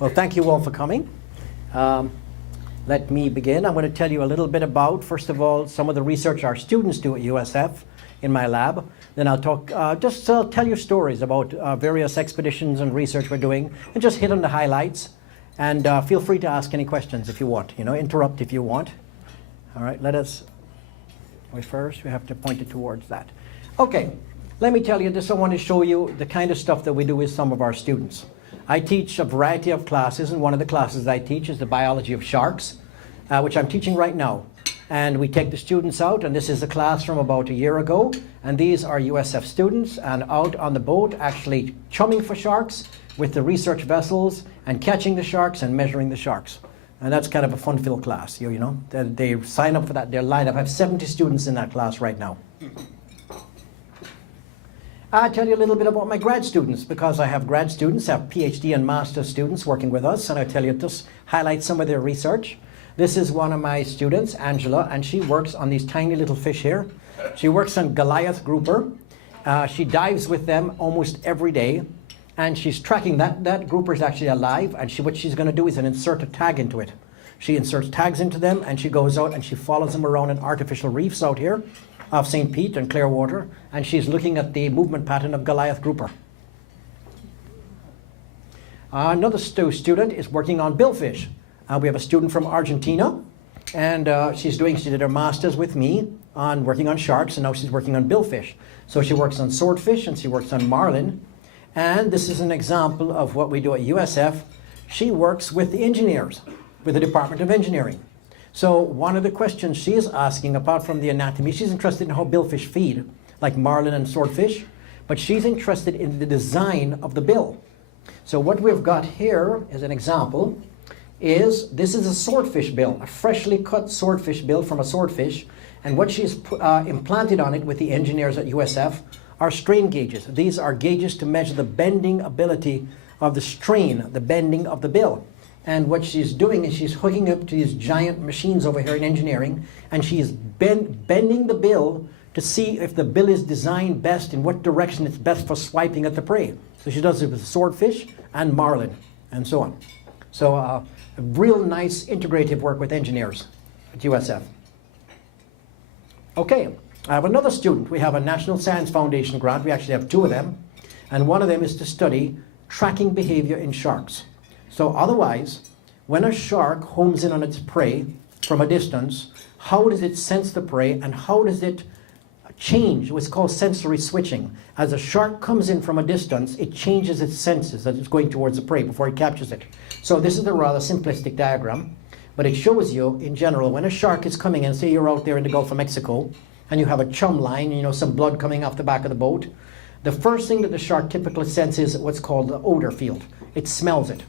Well, thank you all for coming. Let me begin. I'm going to tell you a little bit about, first of all, some of the research our students do at USF in my lab. Then I'll talk, tell you stories about various expeditions and research we're doing, and just hit on the highlights. And feel free to ask any questions if you want, interrupt if you want. All right, let us, first we have to point it towards that. Okay, let me tell you this. I want to show you the kind of stuff that we do with some of our students. I teach a variety of classes, and one of the classes I teach is the biology of sharks, which I'm teaching right now. And we take the students out, and this is a class from about a year ago, and these are USF students, and out on the boat actually chumming for sharks with the research vessels, and catching the sharks and measuring the sharks. And that's kind of a fun-filled class, They sign up for that, they're lined up. I have 70 students in that class right now. I'll tell you a little bit about my grad students, because I have grad students, I have PhD and master students working with us, and I'll tell you, just highlight some of their research. This is one of my students, Angela, and she works on these tiny little fish here. She works on goliath grouper. She dives with them almost every day, and she's tracking that grouper is actually alive, and what she's going to do is insert a tag into it. She inserts tags into them, and she goes out and she follows them around in artificial reefs out here of St. Pete and Clearwater, and she's looking at the movement pattern of goliath grouper. Another student is working on billfish. We have a student from Argentina, and she did her master's with me on working on sharks, and now she's working on billfish. So she works on swordfish and she works on marlin. And this is an example of what we do at USF. She works with the engineers, with the Department of Engineering. So one of the questions she is asking, apart from the anatomy, she's interested in how billfish feed, like marlin and swordfish, but she's interested in the design of the bill. So what we've got here as an example this is a swordfish bill, a freshly cut swordfish bill from a swordfish, and what she's implanted on it with the engineers at USF are strain gauges. These are gauges to measure the bending ability of the strain, the bending of the bill. And what she's doing is she's hooking up to these giant machines over here in engineering, and she's bending the bill to see if the bill is designed best, in what direction it's best for swiping at the prey. So she does it with swordfish and marlin and so on. So a real nice integrative work with engineers at USF. Okay, I have another student. We have a National Science Foundation grant. We actually have two of them. And one of them is to study tracking behavior in sharks. So otherwise, when a shark homes in on its prey from a distance, how does it sense the prey, and how does it change what's called sensory switching? As a shark comes in from a distance, it changes its senses as it's going towards the prey before it captures it. So this is a rather simplistic diagram, but it shows you in general when a shark is coming in, say you're out there in the Gulf of Mexico, and you have a chum line, some blood coming off the back of the boat, the first thing that the shark typically senses is what's called the odor field. It smells it.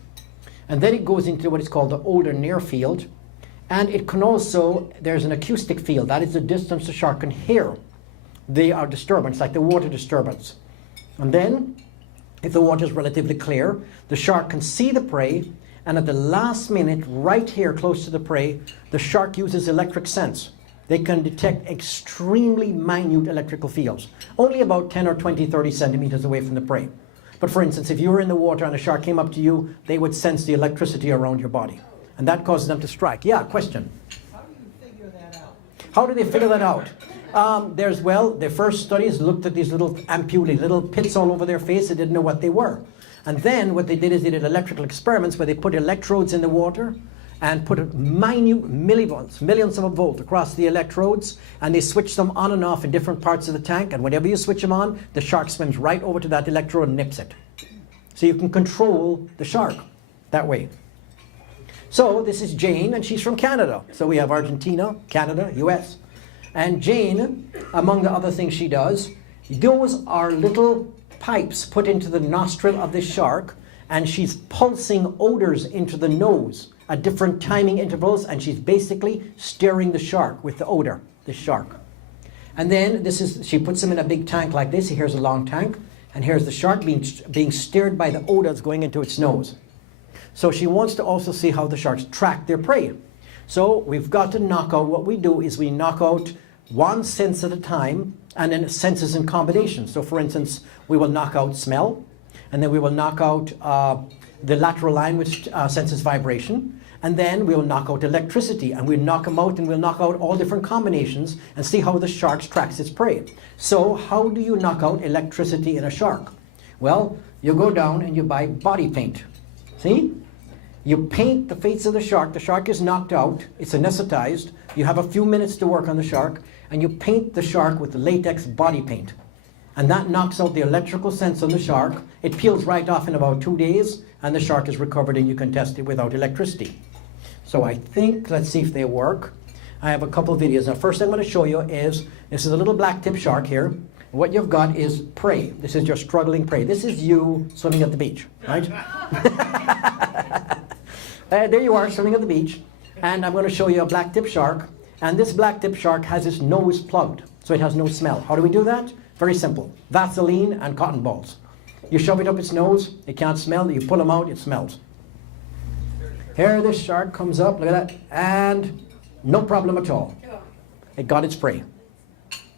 And then it goes into what is called the odor near field. And it can also, there's an acoustic field. That is the distance the shark can hear the disturbance, like the water disturbance. And then, if the water is relatively clear, the shark can see the prey, and at the last minute, right here close to the prey, the shark uses electric sense. They can detect extremely minute electrical fields, only about 10 or 20, 30 centimeters away from the prey. But for instance, if you were in the water and a shark came up to you, they would sense the electricity around your body. And that causes them to strike. Yeah, question? How do you figure that out? How do they figure that out? Their first studies looked at these little ampullae, little pits all over their face. They didn't know what they were. And then what they did is they did electrical experiments where they put electrodes in the water and put minute millivolts, millions of a volt across the electrodes, and they switch them on and off in different parts of the tank, and whenever you switch them on, the shark swims right over to that electrode and nips it. So you can control the shark that way. So this is Jane, and she's from Canada. So we have Argentina, Canada, US. And Jane, among the other things she does, those are little pipes put into the nostril of the shark, and she's pulsing odors into the nose at different timing intervals, and she's basically steering the shark with the odor, the shark. And then she puts them in a big tank like this. Here's a long tank, and here's the shark being steered by the odors going into its nose. So she wants to also see how the sharks track their prey. So we've got to knock out, what we do is we knock out one sense at a time, and then senses in combination. So for instance, we will knock out smell, and then we will knock out the lateral line which senses vibration, and then we'll knock out electricity, and we'll knock them out, and we'll knock out all different combinations and see how the shark tracks its prey. So how do you knock out electricity in a shark? Well, you go down and you buy body paint. See? You paint the face of the shark is knocked out, it's anesthetized, you have a few minutes to work on the shark, and you paint the shark with the latex body paint. And that knocks out the electrical sense on the shark. It peels right off in about 2 days, and the shark is recovered, and you can test it without electricity. So I think, let's see if they work. I have a couple of videos. Now, first thing I'm going to show you is, this is a little black tip shark here. What you've got is prey. This is your struggling prey. This is you swimming at the beach, right? There you are, swimming at the beach. And I'm going to show you a black tip shark. And this black tip shark has its nose plugged, so it has no smell. How do we do that? Very simple. Vaseline and cotton balls. You shove it up its nose, it can't smell. You pull them out, it smells. Here this shark comes up, look at that, and no problem at all. It got its prey.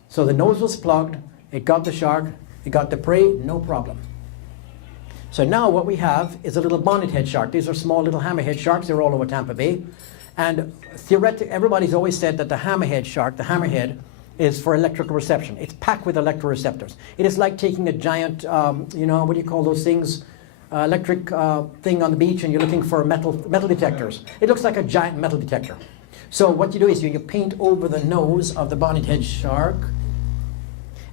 So the nose was plugged, it got the shark, it got the prey, no problem. So now what we have is a little bonnethead shark. These are small little hammerhead sharks, they're all over Tampa Bay. And theoretically, everybody's always said that the hammerhead shark, the hammerhead, is for electrical reception. It's packed with electroreceptors. It is like taking a giant, you know, what do you call those things? Electric thing on the beach, and you're looking for metal detectors. It looks like a giant metal detector. So what you do is you paint over the nose of the bonnethead shark,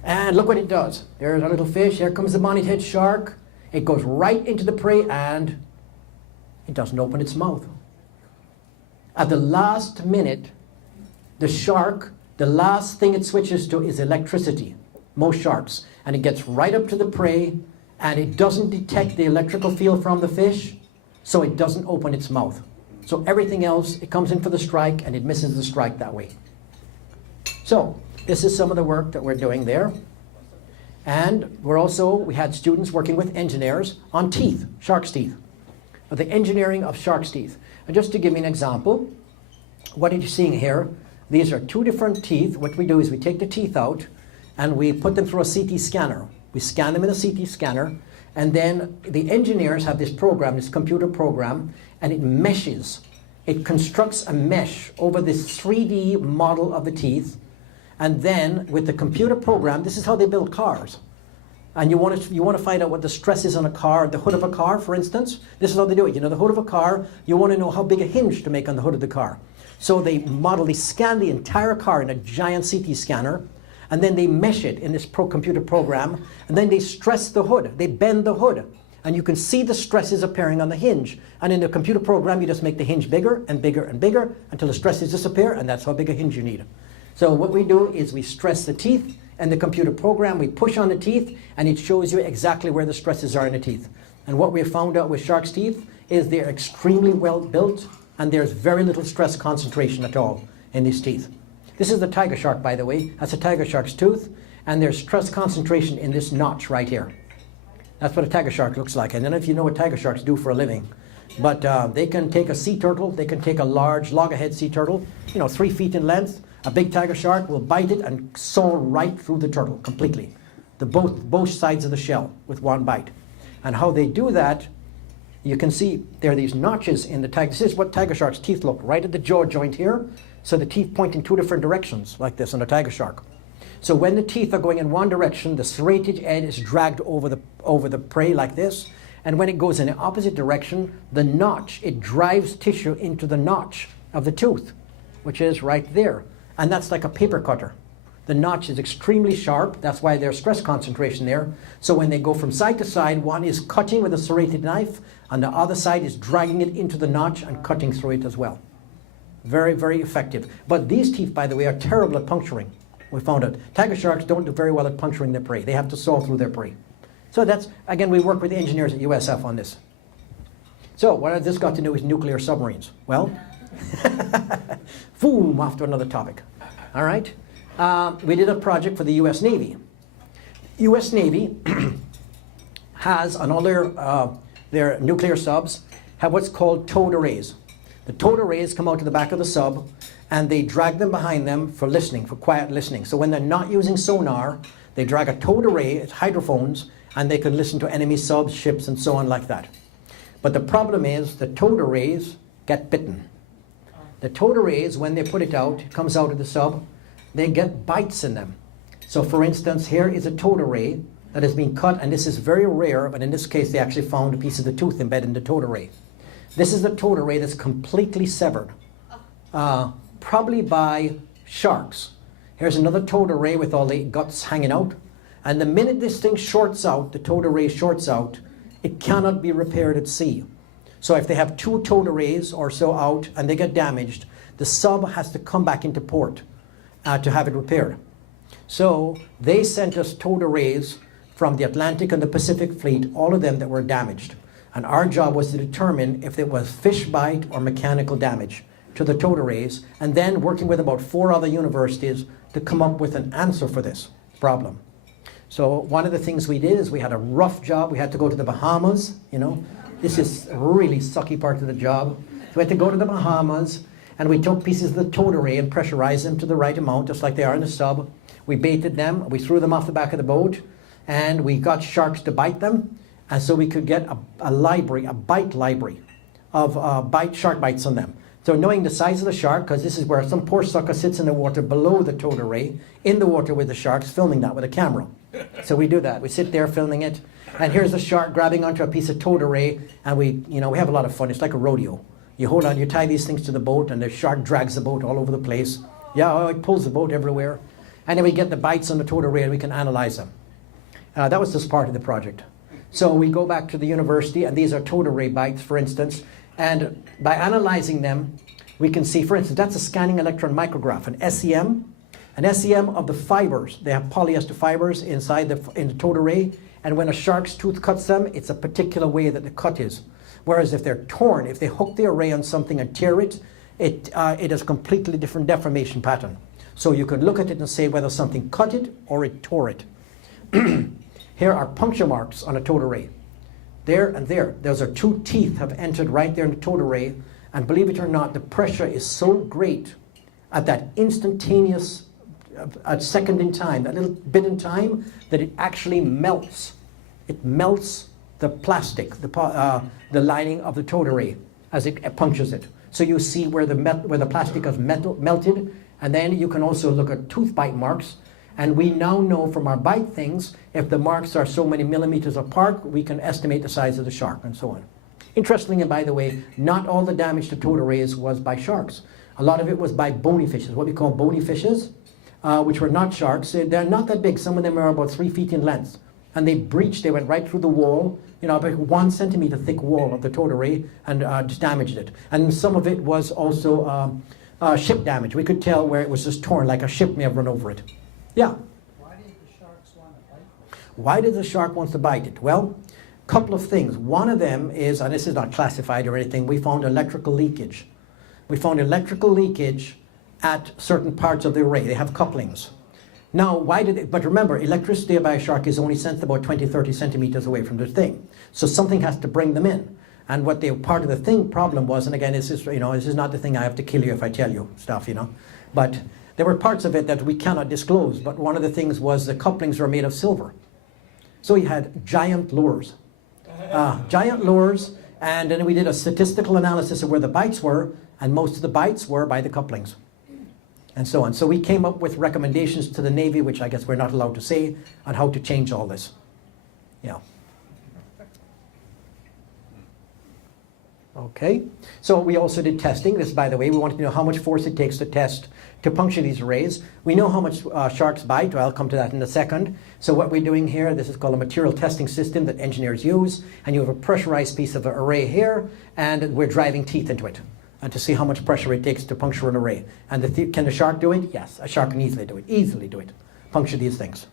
and look what it does. There's a little fish. Here comes the bonnethead shark. It goes right into the prey, and it doesn't open its mouth. At the last minute, the shark, the last thing it switches to is electricity, most sharks. And it gets right up to the prey, and it doesn't detect the electrical field from the fish, so it doesn't open its mouth. So everything else, it comes in for the strike, and it misses the strike that way. So this is some of the work that we're doing there. And we had students working with engineers on teeth, shark's teeth, the engineering of shark's teeth. And just to give you an example, what are you seeing here? These are two different teeth. What we do is we take the teeth out and we put them through a CT scanner. We scan them in a CT scanner, and then the engineers have this program, this computer program, and it meshes. It constructs a mesh over this 3D model of the teeth, and then with the computer program, this is how they build cars. And you want to find out what the stress is on a car, the hood of a car, for instance. This is how they do it. You know, the hood of a car, you want to know how big a hinge to make on the hood of the car. So they scan the entire car in a giant CT scanner, and then they mesh it in this computer program, and then they stress the hood, they bend the hood, and you can see the stresses appearing on the hinge. And in the computer program, you just make the hinge bigger and bigger and bigger until the stresses disappear, and that's how big a hinge you need. So what we do is we stress the teeth, and the computer program, we push on the teeth, and it shows you exactly where the stresses are in the teeth. And what we have found out with shark's teeth is they're extremely well built, and there's very little stress concentration at all in these teeth. This is the tiger shark, by the way. That's a tiger shark's tooth, and there's stress concentration in this notch right here. That's what a tiger shark looks like. And then if you know what tiger sharks do for a living. But they can take a sea turtle, they can take a large loggerhead sea turtle, 3 feet in length. A big tiger shark will bite it and saw right through the turtle completely. Both sides of the shell with one bite. And how they do that, you can see there are these notches in the tiger. This is what tiger shark's teeth look, right at the jaw joint here. So the teeth point in 2 different directions, like this on a tiger shark. So when the teeth are going in one direction, the serrated edge is dragged over the prey like this. And when it goes in the opposite direction, the notch, it drives tissue into the notch of the tooth, which is right there. And that's like a paper cutter. The notch is extremely sharp. That's why there's stress concentration there. So when they go from side to side, one is cutting with a serrated knife, and the other side is dragging it into the notch and cutting through it as well. Very, very effective. But these teeth, by the way, are terrible at puncturing. We found out. Tiger sharks don't do very well at puncturing their prey. They have to saw through their prey. So that's, again, we work with the engineers at USF on this. So what has this got to do with nuclear submarines? Well, boom, off to another topic. All right. We did a project for the U.S. Navy. U.S. Navy has, on all their nuclear subs, have what's called towed arrays. The towed arrays come out to the back of the sub, and they drag them behind them for listening, for quiet listening. So when they're not using sonar, they drag a towed array, it's hydrophones, and they can listen to enemy subs, ships, and so on like that. But the problem is the towed arrays get bitten. The towed arrays, when they put it out, it comes out of the sub, they get bites in them. So for instance, here is a towed array that has been cut, and this is very rare, but in this case they actually found a piece of the tooth embedded in the towed array. This is the towed array that's completely severed, probably by sharks. Here's another towed array with all the guts hanging out, and the minute this thing shorts out, the towed array shorts out, it cannot be repaired at sea. So if they have 2 towed arrays or so out and they get damaged, the sub has to come back into port to have it repaired. So they sent us towed arrays from the Atlantic and the Pacific Fleet, all of them that were damaged. And our job was to determine if it was fish bite or mechanical damage to the towed arrays, and then working with about 4 other universities to come up with an answer for this problem. So one of the things we did is we had a rough job. We had to go to the Bahamas, you know. This is a really sucky part of the job. So we had to go to the Bahamas, and we took pieces of the towed array and pressurized them to the right amount, just like they are in the sub. We baited them, we threw them off the back of the boat, and we got sharks to bite them. And so we could get a library, a bite library of shark bites on them. So knowing the size of the shark, because this is where some poor sucker sits in the water below the towed array, in the water with the sharks, filming that with a camera. So we do that. We sit there filming it, and here's the shark grabbing onto a piece of towed array, and we have a lot of fun. It's like a rodeo. You hold on, you tie these things to the boat, and the shark drags the boat all over the place. Yeah, it pulls the boat everywhere. And then we get the bites on the towed array, and we can analyze them. That was just part of the project. So we go back to the university, and these are towed array bites, for instance, and by analyzing them, we can see, for instance, that's a scanning electron micrograph, an SEM of the fibers. They have polyester fibers inside in the towed array, and when a shark's tooth cuts them, it's a particular way that the cut is. Whereas if they're torn, if they hook the array on something and tear it, it has a completely different deformation pattern. So you could look at it and say whether something cut it or it tore it. Here are puncture marks on a towed array. There and there. Those are 2 teeth have entered right there in the towed array, and believe it or not, the pressure is so great at that instantaneous a second in time, that little bit in time, that it actually melts. It melts the plastic, the lining of the towed array as it punctures it. So you see where the plastic is melted, and then you can also look at tooth bite marks. And we now know from our bite things, if the marks are so many millimeters apart, we can estimate the size of the shark and so on. Interestingly, and by the way, not all the damage to towed arrays was by sharks. A lot of it was by bony fishes, what we call bony fishes, which were not sharks. They're not that big. Some of them are about 3 feet in length. And they breached, they went right through the wall, about 1 centimeter thick wall of the towed array, and just damaged it. And some of it was also ship damage. We could tell where it was just torn, like a ship may have run over it. Yeah? Why did the sharks want to bite it? Why did the shark want to bite it? Well, a couple of things. One of them is, and this is not classified or anything, we found electrical leakage. We found electrical leakage at certain parts of the array. They have couplings. Now, but remember, electricity by a shark is only sensed about 20, 30 centimeters away from the thing. So something has to bring them in. And what part of the problem was, and again, this is not the thing I have to kill you if I tell you stuff, but there were parts of it that we cannot disclose, but one of the things was the couplings were made of silver. So we had giant lures. And then we did a statistical analysis of where the bites were, and most of the bites were by the couplings, and so on. So we came up with recommendations to the Navy, which I guess we're not allowed to say, on how to change all this. Yeah. Okay, so we also did testing. This, by the way, we wanted to know how much force it takes to puncture these arrays. We know how much sharks bite. I'll come to that in a second. So what we're doing here, this is called a material testing system that engineers use. And you have a pressurized piece of an array here, and we're driving teeth into it to see how much pressure it takes to puncture an array. And can the shark do it? Yes, a shark can easily do it. Puncture these things.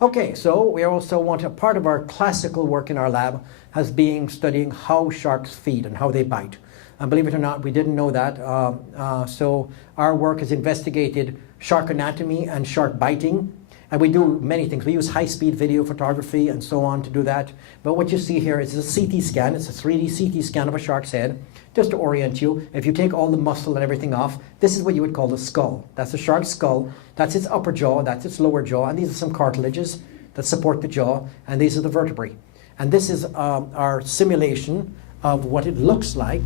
Okay, so we also want a part of our classical work in our lab has been studying how sharks feed and how they bite. And believe it or not, we didn't know that. So our work has investigated shark anatomy and shark biting. And we do many things. We use high-speed video photography and so on to do that. But what you see here is a CT scan. It's a 3D CT scan of a shark's head. Just to orient you, if you take all the muscle and everything off, this is what you would call the skull. That's the shark's skull. That's its upper jaw. That's its lower jaw. And these are some cartilages that support the jaw. And these are the vertebrae. And this is our simulation of what it looks like.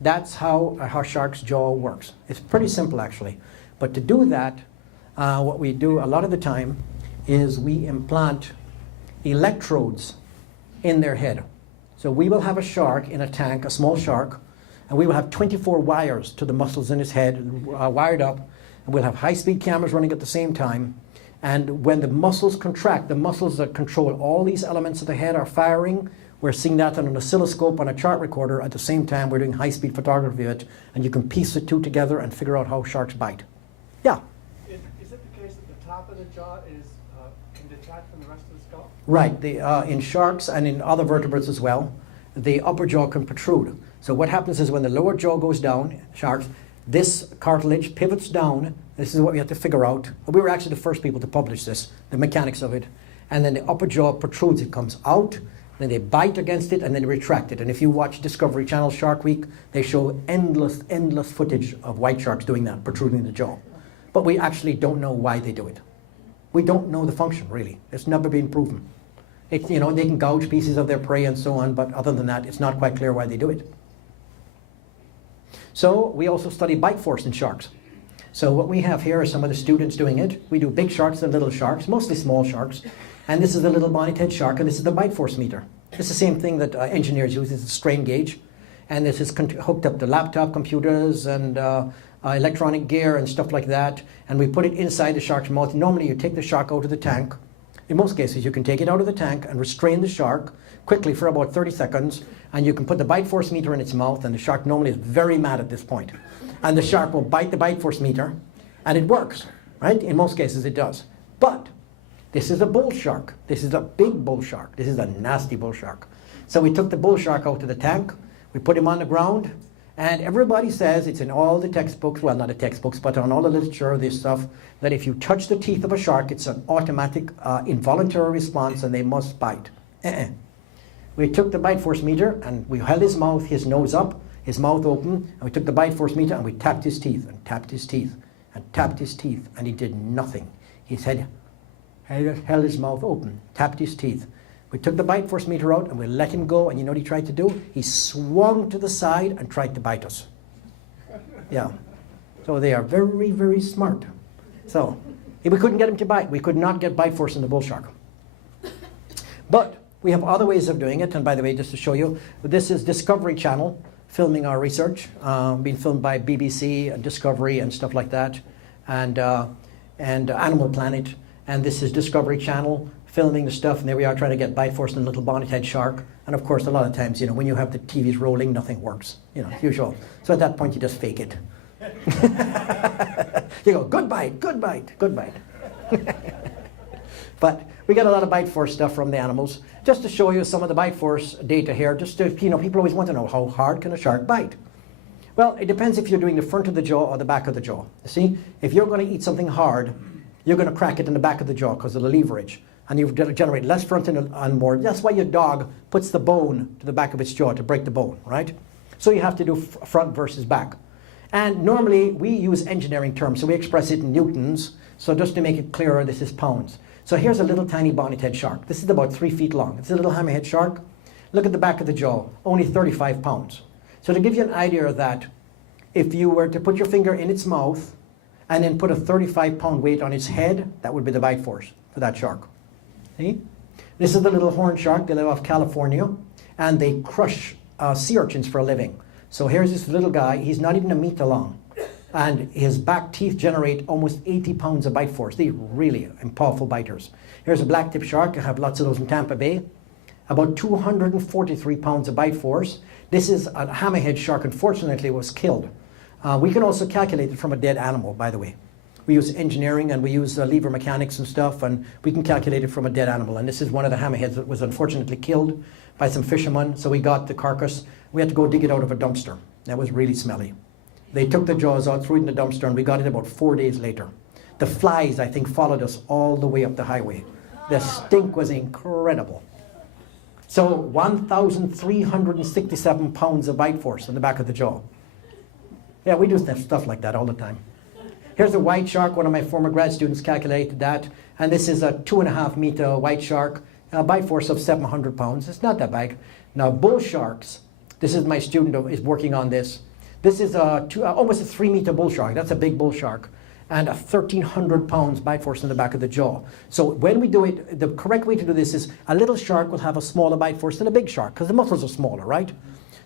That's how a shark's jaw works. It's pretty simple, actually. But to do that, what we do a lot of the time is we implant electrodes in their head. So we will have a shark in a tank, a small shark, and we will have 24 wires to the muscles in his head wired up, and we'll have high-speed cameras running at the same time. And when the muscles contract, the muscles that control all these elements of the head are firing. We're seeing that on an oscilloscope on a chart recorder. At the same time, we're doing high-speed photography of it, and you can piece the two together and figure out how sharks bite. Yeah? Is it the case that the top of the jaw can detach from the rest of the skull? Right. In sharks and in other vertebrates as well, the upper jaw can protrude. So what happens is when the lower jaw goes down, sharks, this cartilage pivots down. This is what we have to figure out. We were actually the first people to publish this, the mechanics of it. And then the upper jaw protrudes. It comes out. Then they bite against it and then retract it. And if you watch Discovery Channel Shark Week, they show endless footage of white sharks doing that, protruding the jaw. But we actually don't know why they do it. We don't know the function, really. It's never been proven. They can gouge pieces of their prey and so on, but other than that, it's not quite clear why they do it. So we also study bite force in sharks. So what we have here are some of the students doing it. We do big sharks and little sharks, mostly small sharks. And this is the little bonnet-head shark, and this is the bite force meter. It's the same thing that engineers use. It's a strain gauge. And this is hooked up to laptop computers and electronic gear and stuff like that. And we put it inside the shark's mouth. Normally you take the shark out of the tank. In most cases, you can take it out of the tank and restrain the shark quickly for about 30 seconds. And you can put the bite force meter in its mouth. And the shark normally is very mad at this point. And the shark will bite the bite force meter. And it works, right? In most cases, it does. But this is a bull shark. This is a big bull shark. This is a nasty bull shark. So we took the bull shark out of the tank. We put him on the ground. And everybody says, it's in all the textbooks, well, not the textbooks, but on all the literature, this stuff, that if you touch the teeth of a shark, it's an automatic involuntary response and they must bite. We took the bite force meter and we held his mouth, his nose up, his mouth open, and we took the bite force meter and we tapped his teeth and tapped his teeth and tapped his teeth, and he did nothing. He said, held his mouth open, tapped his teeth. We took the bite force meter out and we let him go, and you know what he tried to do? He swung to the side and tried to bite us. Yeah. So they are very, very smart. So we couldn't get him to bite. We could not get bite force in the bull shark. But we have other ways of doing it, and by the way, just to show you, this is Discovery Channel filming our research, being filmed by BBC and Discovery and stuff like that, and Animal Planet. And this is Discovery Channel filming the stuff, and there we are trying to get bite force in a little bonnet-head shark. And of course, a lot of times, when you have the TVs rolling, nothing works, usual. So at that point, you just fake it. You go, good bite, good bite, good bite. But we get a lot of bite force stuff from the animals. Just to show you some of the bite force data here, just to, people always want to know, how hard can a shark bite? Well, it depends if you're doing the front of the jaw or the back of the jaw. You see, if you're going to eat something hard, you're going to crack it in the back of the jaw because of the leverage. And you generate less front and more. That's why your dog puts the bone to the back of its jaw to break the bone, right? So you have to do front versus back. And normally we use engineering terms, so we express it in newtons. So just to make it clearer, this is pounds. So here's a little tiny bonnet-head shark. This is about 3 feet long. It's a little hammerhead shark. Look at the back of the jaw, only 35 pounds. So to give you an idea of that, if you were to put your finger in its mouth and then put a 35-pound weight on its head, that would be the bite force for that shark. See? This is the little horn shark. They live off California, and they crush sea urchins for a living. So here's this little guy. He's not even a meter long, and his back teeth generate almost 80 pounds of bite force. They're really powerful biters. Here's a black-tip shark. I have lots of those in Tampa Bay. About 243 pounds of bite force. This is a hammerhead shark. Unfortunately, was killed. We can also calculate it from a dead animal, by the way. We use engineering and we use lever mechanics and stuff, and we can calculate it from a dead animal. And this is one of the hammerheads that was unfortunately killed by some fishermen. So we got the carcass. We had to go dig it out of a dumpster. That was really smelly. They took the jaws out, threw it in the dumpster, and we got it about 4 days later. The flies, I think, followed us all the way up the highway. The stink was incredible. So 1,367 pounds of bite force in the back of the jaw. Yeah, we do stuff like that all the time. Here's a white shark. One of my former grad students calculated that. And this is a 2.5 meter white shark, a bite force of 700 pounds. It's not that big. Now bull sharks, this is my student who is working on this. This is almost a 3 meter bull shark. That's a big bull shark. And a 1,300 pounds bite force in the back of the jaw. So when we do it, the correct way to do this is a little shark will have a smaller bite force than a big shark because the muscles are smaller, right?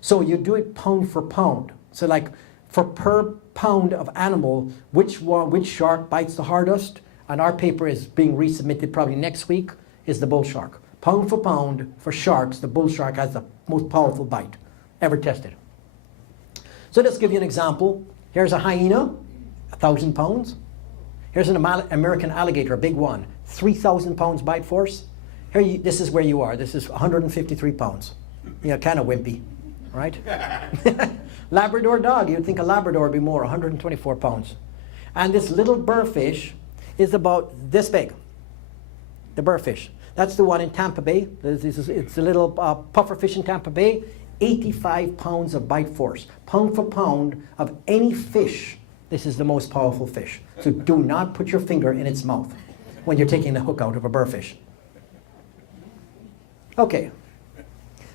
So you do it pound for pound. So like for per pound of animal, which shark bites the hardest, and our paper is being resubmitted probably next week, is the bull shark. Pound for pound for sharks, the bull shark has the most powerful bite ever tested. So let's give you an example. Here's a hyena, 1,000 pounds. Here's an American alligator, a big one, 3,000 pounds bite force. This is where you are. This is 153 pounds. You know, kind of wimpy, right? Labrador dog, you'd think a Labrador would be more, 124 pounds. And this little burrfish is about this big, the burrfish. That's the one in Tampa Bay. It's a little pufferfish in Tampa Bay, 85 pounds of bite force. Pound for pound of any fish, this is the most powerful fish. So do not put your finger in its mouth when you're taking the hook out of a burrfish. Okay,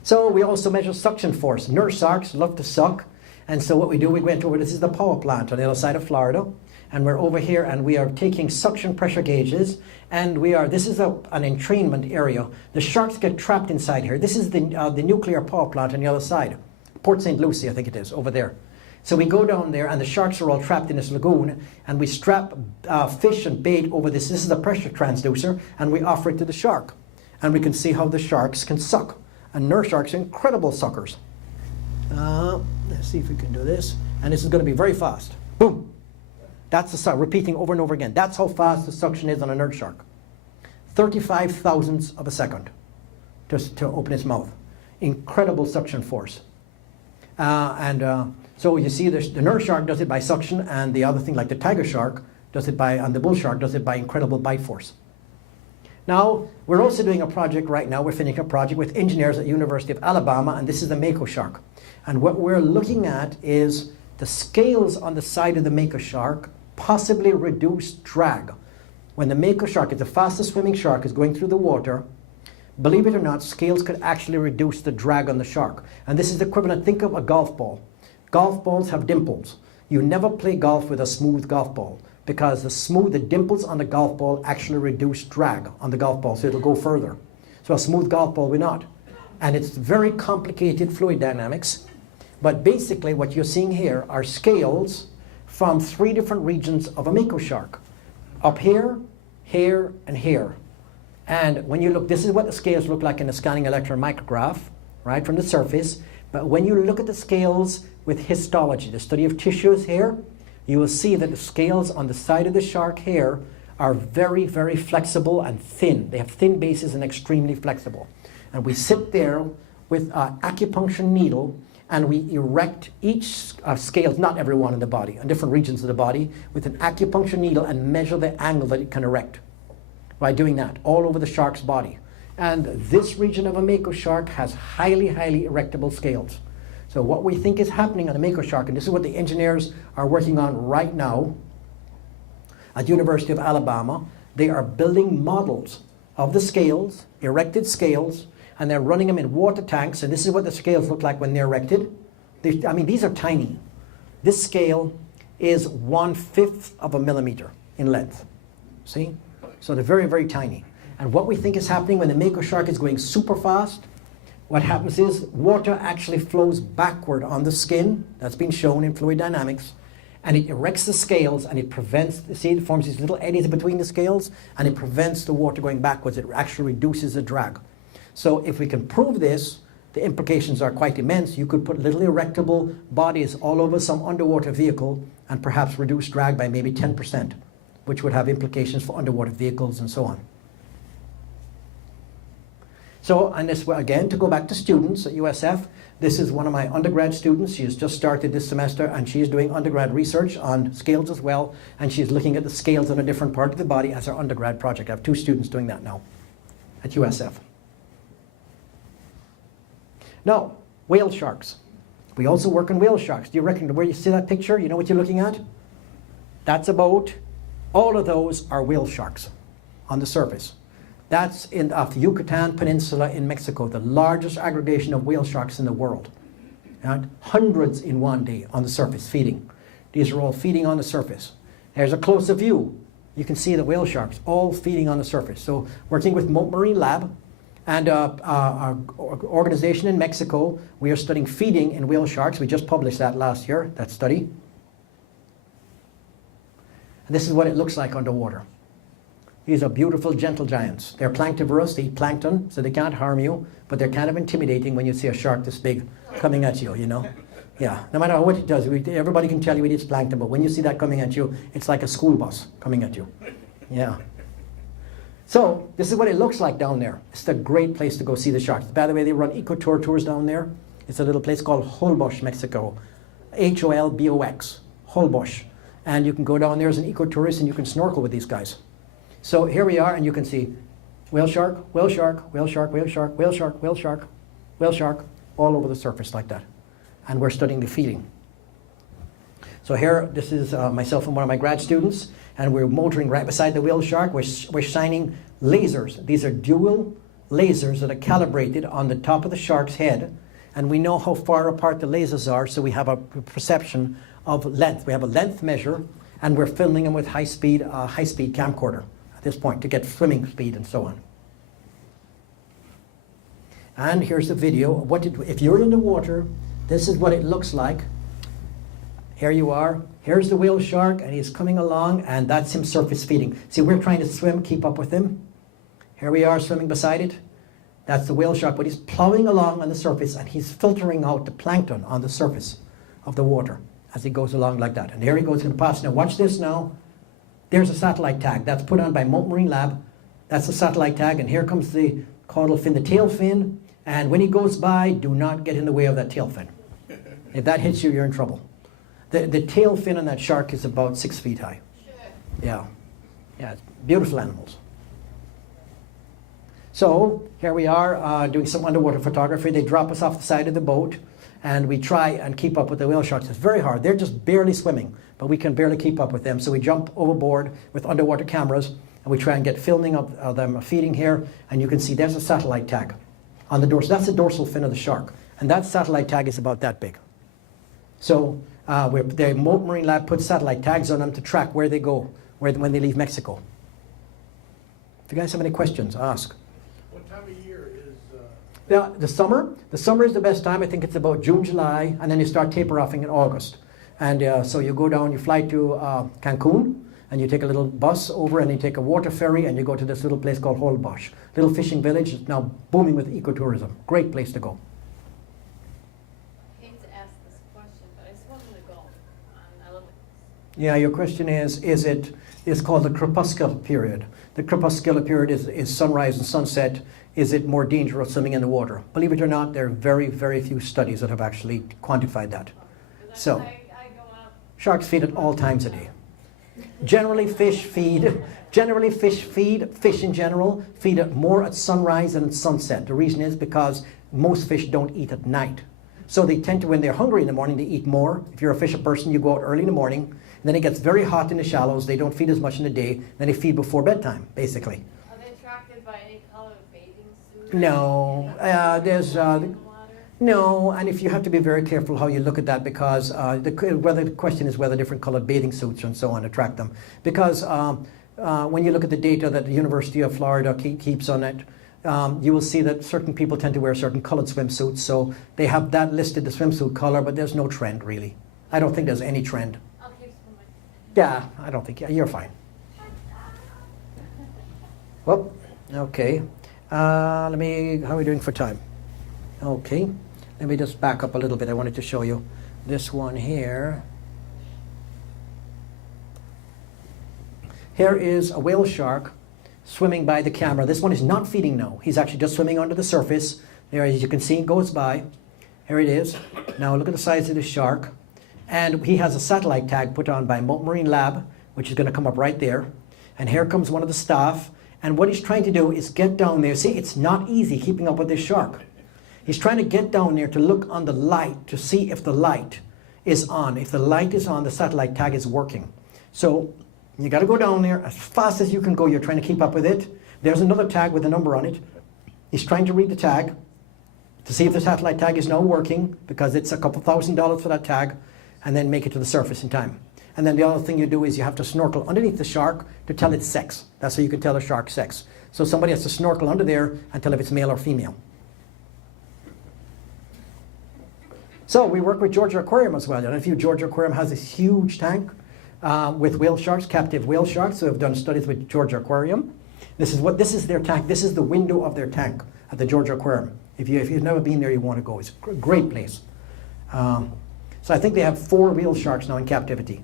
so we also measure suction force. Nurse sharks love to suck. And so what we do, we went over, this is the power plant on the other side of Florida. And we're over here and we are taking suction pressure gauges. And this is an entrainment area. The sharks get trapped inside here. This is the nuclear power plant on the other side. Port St. Lucie, I think it is, over there. So we go down there and the sharks are all trapped in this lagoon. And we strap fish and bait over this. This is a pressure transducer. And we offer it to the shark. And we can see how the sharks can suck. And nurse sharks are incredible suckers. Let's see if we can do this. And this is going to be very fast. Boom. That's the suck, repeating over and over again. That's how fast the suction is on a nurse shark. 35 thousandths of a second just to open its mouth. Incredible suction force. So you see the nurse shark does it by suction, and the other thing like the tiger shark does it and the bull shark does it by incredible bite force. Now, we're also doing a project right now. We're finishing a project with engineers at University of Alabama, and this is the mako shark. And what we're looking at is the scales on the side of the mako shark possibly reduce drag. When the mako shark is the fastest swimming shark is going through the water, believe it or not, scales could actually reduce the drag on the shark. And this is equivalent, think of a golf ball. Golf balls have dimples. You never play golf with a smooth golf ball because the dimples on the golf ball actually reduce drag on the golf ball, so it'll go further. So a smooth golf ball will not. And it's very complicated fluid dynamics. But basically what you're seeing here are scales from 3 different regions of a mako shark. Up here, here, and here. And when you look, this is what the scales look like in a scanning electron micrograph, right, from the surface. But when you look at the scales with histology, the study of tissues here, you will see that the scales on the side of the shark here are very, very flexible and thin. They have thin bases and extremely flexible. And we sit there with an acupuncture needle and we erect each scale, not every one in the body, on different regions of the body, with an acupuncture needle and measure the angle that it can erect by doing that all over the shark's body. And this region of a mako shark has highly, highly erectable scales. So what we think is happening on a mako shark, and this is what the engineers are working on right now at University of Alabama, they are building models of the scales, erected scales, and they're running them in water tanks, and this is what the scales look like when they're erected. These are tiny. This scale is 1/5 of a millimeter in length. See? So they're very, very tiny. And what we think is happening when the mako shark is going super fast, what happens is water actually flows backward on the skin. That's been shown in fluid dynamics. And it erects the scales and it prevents, see, it forms these little eddies between the scales and it prevents the water going backwards. It actually reduces the drag. So if we can prove this, the implications are quite immense. You could put little erectable bodies all over some underwater vehicle and perhaps reduce drag by maybe 10%, which would have implications for underwater vehicles and so on. So, and this, again, to go back to students at USF, this is one of my undergrad students. She has just started this semester and she is doing undergrad research on scales as well, and she's looking at the scales on a different part of the body as her undergrad project. I have 2 students doing that now at USF. Now, whale sharks. We also work on whale sharks. Do you reckon where you see that picture, you know what you're looking at? That's a boat. All of those are whale sharks. on the surface. That's off the Yucatan Peninsula in Mexico, the largest aggregation of whale sharks in the world. And hundreds in one day on the surface feeding. These are all feeding on the surface. There's a closer view. You can see the whale sharks all feeding on the surface. So working with Mote Marine Lab and our organization in Mexico, we are studying feeding in whale sharks. We just published that last year, that study. And this is what it looks like underwater. These are beautiful, gentle giants. They're planktivorous, they eat plankton, so they can't harm you, but they're kind of intimidating when you see a shark this big coming at you, you know? Yeah, no matter what it does, everybody can tell you it eats plankton, but when you see that coming at you, it's like a school bus coming at you. Yeah. So, this is what it looks like down there. It's a great place to go see the sharks. By the way, they run ecotour tours down there. It's a little place called Holbox, Mexico. Holbox, Holbox. And you can go down there as an ecotourist and you can snorkel with these guys. So here we are, and you can see whale shark, whale shark, whale shark, whale shark, whale shark, whale shark, whale shark, all over the surface like that. And we're studying the feeding. So here, this is myself and one of my grad students, and we're motoring right beside the whale shark. We're shining lasers. These are dual lasers that are calibrated on the top of the shark's head, and we know how far apart the lasers are, so we have a perception of length. We have a length measure, and we're filming them with high-speed camcorder at this point to get swimming speed and so on. And here's the video. If you're in the water, this is what it looks like. Here you are. Here's the whale shark, and he's coming along, and that's him surface feeding. See, we're trying to swim, keep up with him. Here we are swimming beside it. That's the whale shark, but he's plowing along on the surface, and he's filtering out the plankton on the surface of the water as he goes along like that. And here he goes, he's going to pass. Now watch this now. There's a satellite tag. That's put on by Mote Marine Lab. That's the satellite tag, and here comes the caudal fin, the tail fin, and when he goes by, do not get in the way of that tail fin. If that hits you, you're in trouble. The tail fin on that shark is about 6 feet high. Yeah. Yeah, it's beautiful animals. So, here we are doing some underwater photography. They drop us off the side of the boat, and we try and keep up with the whale sharks. It's very hard. They're just barely swimming, but we can barely keep up with them. So we jump overboard with underwater cameras, and we try and get filming of them feeding here, and you can see there's a satellite tag on the dorsal. That's the dorsal fin of the shark, and that satellite tag is about that big. So the Mote Marine Lab puts satellite tags on them to track where they go when they leave Mexico. If you guys have any questions, ask. What time of year is... Yeah, the summer is the best time. I think it's about June, July, and then you start taper offing in August. And so you go down, you fly to Cancun, and you take a little bus over, and you take a water ferry, and you go to this little place called Holbox. Little fishing village. It's now booming with ecotourism. Great place to go. I hate to ask this question, but I just wanted to go on elements. Yeah, your question is it's called the crepuscular period. The crepuscular period is sunrise and sunset. Is it more dangerous swimming in the water? Believe it or not, there are very, very few studies that have actually quantified that. So, I go out. sharks feed at all times a day. Generally, fish in general feed more at sunrise than at sunset. The reason is because most fish don't eat at night. So they tend to, when they're hungry in the morning, they eat more. If you're a fisher person, you go out early in the morning, and then it gets very hot in the shallows. They don't feed as much in the day. Then they feed before bedtime, basically. Are they attracted by any color of bathing suit? No, no, and if you have to be very careful how you look at that, because the question is whether different colored bathing suits and so on attract them. Because when you look at the data that the University of Florida keeps on it, you will see that certain people tend to wear certain colored swimsuits. So they have that listed, the swimsuit color, but there's no trend really. I don't think there's any trend. I'll keep swimming. Yeah, I don't think, you're fine. Well, okay. How are we doing for time? Okay, let me just back up a little bit. I wanted to show you this one here. Here is a whale shark swimming by the camera. This one is not feeding now. He's actually just swimming under the surface. There, as you can see, it goes by. Here it is. Now look at the size of the shark. And he has a satellite tag put on by Mote Marine Lab, which is going to come up right there. And here comes one of the staff. And what he's trying to do is get down there. See, it's not easy keeping up with this shark. He's trying to get down there to look on the light to see if the light is on. If the light is on, the satellite tag is working. So You got to go down there as fast as you can go. You're trying to keep up with it. There's another tag with a number on it. He's trying to read the tag to see if the satellite tag is now working, because it's a couple $1,000s for that tag, and then make it to the surface in time. And then the other thing you do is you have to snorkel underneath the shark to tell its sex. That's how you can tell a shark's sex. So somebody has to snorkel under there and tell if it's male or female. So we work with Georgia Aquarium as well. I don't know if you, Georgia Aquarium has this huge tank with whale sharks, captive whale sharks. So we've done studies with Georgia Aquarium. This is their tank. This is the window of their tank at the Georgia Aquarium. If you've never been there, you want to go. It's a great place. So I think they have 4 whale sharks now in captivity.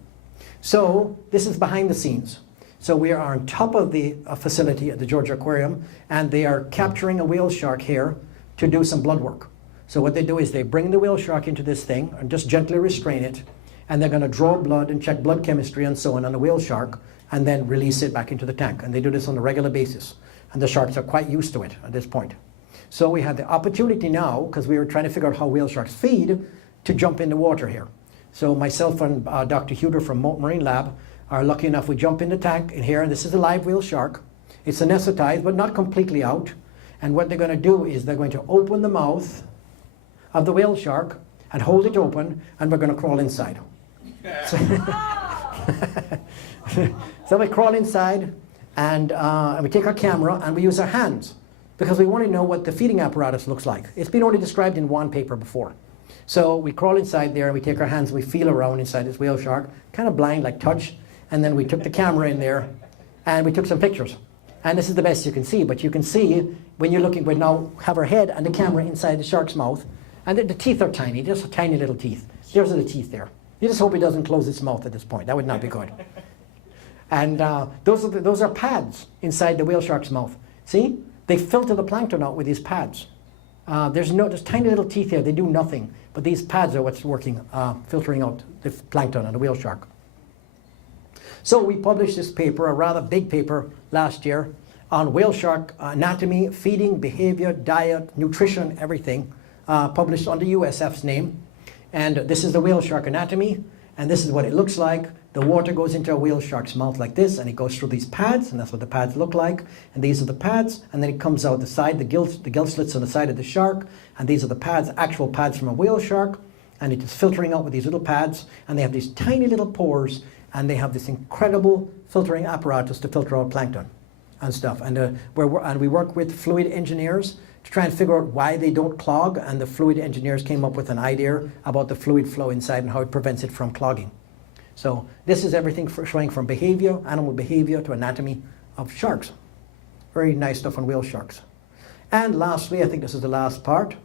So this is behind the scenes. So we are on top of the facility at the Georgia Aquarium, and they are capturing a whale shark here to do some blood work. So what they do is they bring the whale shark into this thing and just gently restrain it, and they're going to draw blood and check blood chemistry and so on the whale shark, and then release it back into the tank. And they do this on a regular basis. And the sharks are quite used to it at this point. So we had the opportunity now, because we were trying to figure out how whale sharks feed, to jump in the water here. So myself and Dr. Huder from Marine Lab are lucky enough, we jump in the tank in here, and this is a live whale shark. It's anesthetized, but not completely out. And what they're going to do is they're going to open the mouth of the whale shark and hold it open, and we're going to crawl inside. So we crawl inside, and we take our camera, and we use our hands, because we want to know what the feeding apparatus looks like. It's been only described in one paper before. So we crawl inside there, and we take our hands, and we feel around inside this whale shark, kind of blind, like touch. And then we took the camera in there, and we took some pictures. And this is the best you can see, but you can see when you're looking, we now have our head and the camera inside the shark's mouth, and the teeth are tiny, just tiny little teeth. There's the teeth there. You just hope it doesn't close its mouth at this point. That would not be good. And those are pads inside the whale shark's mouth. See? They filter the plankton out with these pads. There's tiny little teeth here. They do nothing. But these pads are what's working, filtering out the plankton on the whale shark. So we published this paper, a rather big paper last year, on whale shark anatomy, feeding, behavior, diet, nutrition, everything, published under USF's name. And this is the whale shark anatomy, and this is what it looks like. The water goes into a whale shark's mouth like this, and it goes through these pads, and that's what the pads look like. And these are the pads, and then it comes out the side, the gill slits on the side of the shark, and these are the pads, actual pads from a whale shark, and it is filtering out with these little pads, and they have these tiny little pores, and they have this incredible filtering apparatus to filter out plankton and stuff. And we work with fluid engineers to try and figure out why they don't clog, and the fluid engineers came up with an idea about the fluid flow inside and how it prevents it from clogging. So this is everything showing from behavior, animal behavior, to anatomy of sharks. Very nice stuff on whale sharks. And lastly, I think this is the last part,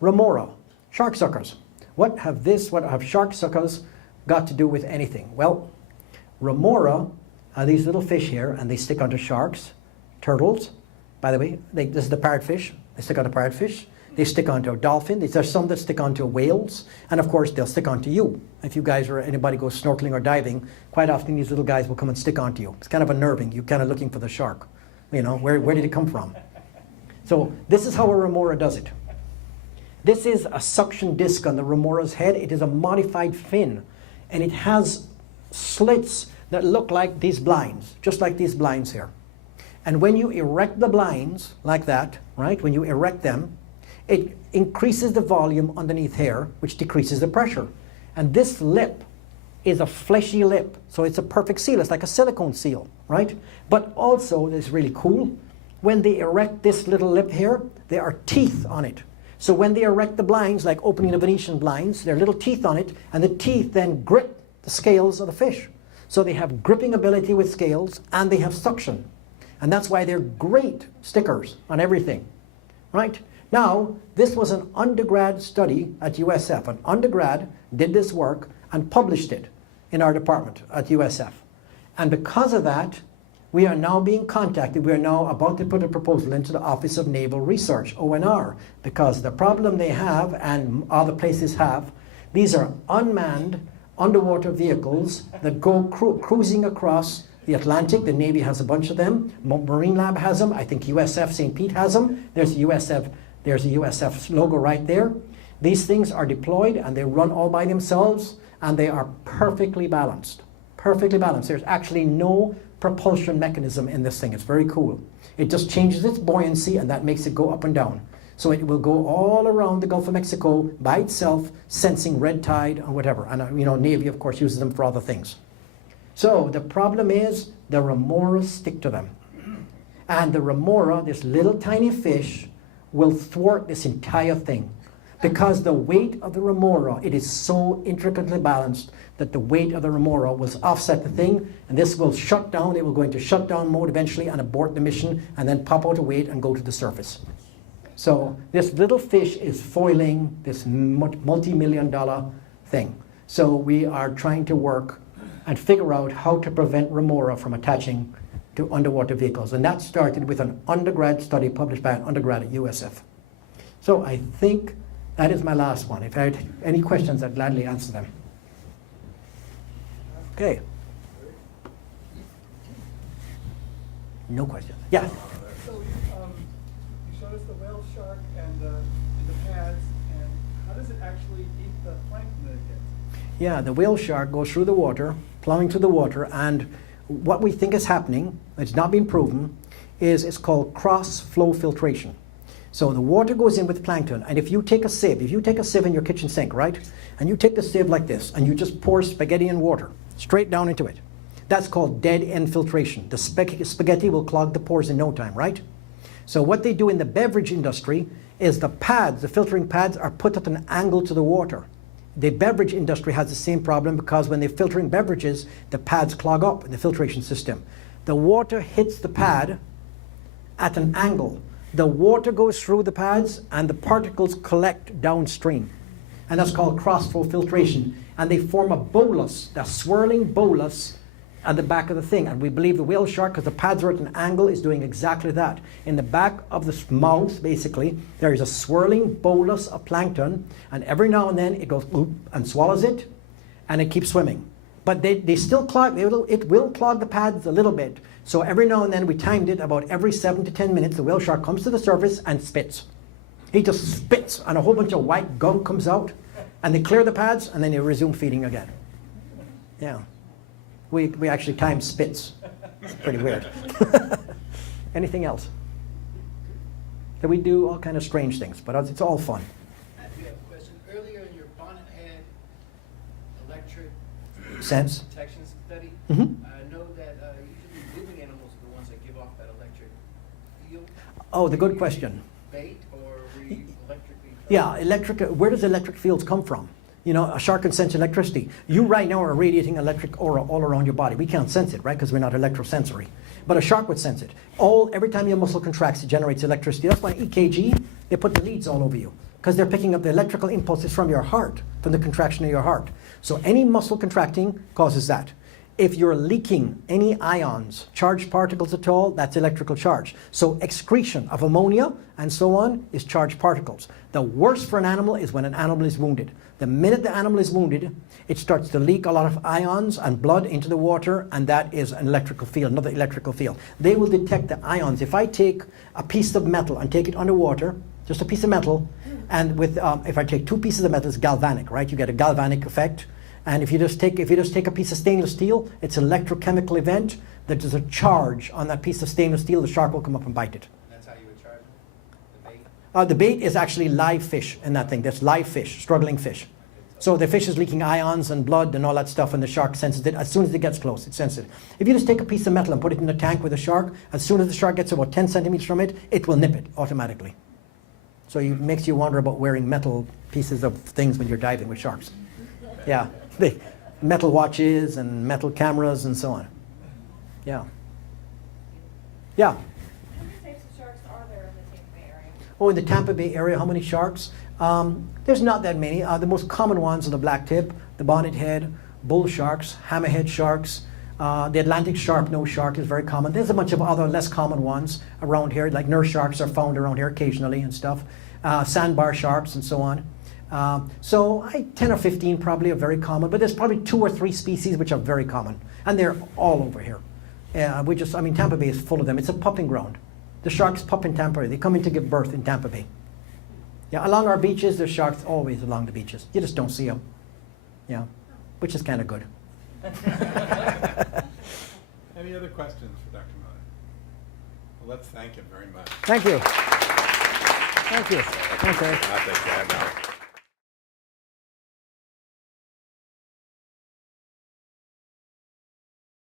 remora, shark suckers. What have shark suckers got to do with anything? Well, remora are these little fish here, and they stick onto sharks, turtles. By the way, this is the parrotfish. They stick onto parrotfish. They stick onto a dolphin. There's some that stick onto whales. And of course, they'll stick onto you. If you guys or anybody goes snorkeling or diving, quite often these little guys will come and stick onto you. It's kind of unnerving. You're kind of looking for the shark. You know, where did it come from? So this is how a remora does it. This is a suction disc on the remora's head. It is a modified fin. And it has slits that look like these blinds, just like these blinds here. And when you erect the blinds like that, right, when you erect them, it increases the volume underneath here, which decreases the pressure. And this lip is a fleshy lip, so it's a perfect seal. It's like a silicone seal, right? But also, it's really cool, when they erect this little lip here, there are teeth on it. So when they erect the blinds, like opening the Venetian blinds, there are little teeth on it, and the teeth then grip the scales of the fish. So they have gripping ability with scales, and they have suction. And that's why they're great stickers on everything, right? Now, this was an undergrad study at USF. An undergrad did this work and published it in our department at USF. And because of that, we are now being contacted. We are now about to put a proposal into the Office of Naval Research, ONR, because the problem they have, and other places have, these are unmanned underwater vehicles that go cruising across the Atlantic. The Navy has a bunch of them. Marine Lab has them. I think USF St. Pete has them. There's a USF logo right there. These things are deployed, and they run all by themselves, and they are perfectly balanced. Perfectly balanced. There's actually no propulsion mechanism in this thing. It's very cool. It just changes its buoyancy and that makes it go up and down. So it will go all around the Gulf of Mexico by itself, sensing red tide or whatever. And you know, Navy of course uses them for other things. So the problem is the remoras stick to them. And the remora, this little tiny fish, will thwart this entire thing. Because the weight of the remora, it is so intricately balanced that the weight of the remora will offset the thing, and this will shut down. It will go into shutdown mode eventually and abort the mission, and then pop out of weight and go to the surface. So this little fish is foiling this multi-million-dollar thing. So we are trying to work and figure out how to prevent remora from attaching to underwater vehicles. And that started with an undergrad study published by an undergrad at USF. So I think that is my last one. If I had any questions, I'd gladly answer them. Okay. No questions. Yeah. So you showed us the whale shark and the pads, and how does it actually eat the plankton that it gets? Yeah, the whale shark goes through the water, plowing through the water, and what we think is happening, it's not been proven, is it's called cross-flow filtration. So the water goes in with plankton, and if you take a sieve in your kitchen sink, right? And you take the sieve like this, and you just pour spaghetti and water straight down into it. That's called dead-end filtration. The spaghetti will clog the pores in no time, right? So what they do in the beverage industry is the pads, the filtering pads, are put at an angle to the water. The beverage industry has the same problem because when they're filtering beverages, the pads clog up in the filtration system. The water hits the pad at an angle. The water goes through the pads and the particles collect downstream. And that's called cross-flow filtration. And they form a bolus, a swirling bolus at the back of the thing. And we believe the whale shark, because the pads are at an angle, is doing exactly that. In the back of the mouth, basically, there is a swirling bolus of plankton, and every now and then it goes oop and swallows it, and it keeps swimming. But they still clog, it will clog the pads a little bit. So every now and then, we timed it about every 7 to 10 minutes, the whale shark comes to the surface and spits. He just spits, and a whole bunch of white gunk comes out, and they clear the pads, and then they resume feeding again. Yeah. We actually time spits. It's pretty weird. Anything else? So we do all kind of strange things, but it's all fun. I do have a question. Earlier in your bonnet had electric Sense? detection study. Mm-hmm. I know that usually living animals are the ones that give off that electric field. Oh, the good question. Bait or electrically? Yeah, where does electric fields come from? You know, a shark can sense electricity. You right now are radiating electric aura all around your body. We can't sense it, right? Because we're not electrosensory. But a shark would sense it. Every time your muscle contracts, it generates electricity. That's why EKG, they put the leads all over you. Because they're picking up the electrical impulses from your heart, from the contraction of your heart. So any muscle contracting causes that. If you're leaking any ions, charged particles at all, that's electrical charge. So excretion of ammonia and so on is charged particles. The worst for an animal is when an animal is wounded. The minute the animal is wounded, it starts to leak a lot of ions and blood into the water, and that is an electrical field, another electrical field. They will detect the ions. If I take a piece of metal and take it underwater, just a piece of metal, and if I take 2 pieces of metal, it's galvanic, right? You get a galvanic effect. And if you just take a piece of stainless steel, it's an electrochemical event. There's a charge on that piece of stainless steel. The shark will come up and bite it. That's how you would charge it? The bait? The bait is actually live fish in that thing. That's live fish, struggling fish. So the fish is leaking ions and blood and all that stuff, and the shark senses it. As soon as it gets close, it senses it. If you just take a piece of metal and put it in a tank with a shark, as soon as the shark gets about 10 centimeters from it, it will nip it automatically. So it makes you wonder about wearing metal pieces of things when you're diving with sharks. Yeah, the metal watches and metal cameras and so on. Yeah. Yeah. How many types of sharks are there in the Tampa Bay area? Oh, in the Tampa Bay area, how many sharks? There's not that many. The most common ones are the black tip, the bonnet head, bull sharks, hammerhead sharks. The Atlantic sharp-nosed shark is very common. There's a bunch of other less common ones around here, like nurse sharks are found around here occasionally and stuff. Sandbar sharks and so on. So 10 or 15 probably are very common, but there's probably 2 or 3 species which are very common, and they're all over here. Tampa Bay is full of them. It's a pupping ground. The sharks pup in Tampa Bay. They come in to give birth in Tampa Bay. Yeah, along our beaches, there's sharks always along the beaches. You just don't see them. Yeah, which is kind of good. Any other questions for Dr. Motta? Well, let's thank him very much. Thank you. Thank you. Okay. I'll take that now.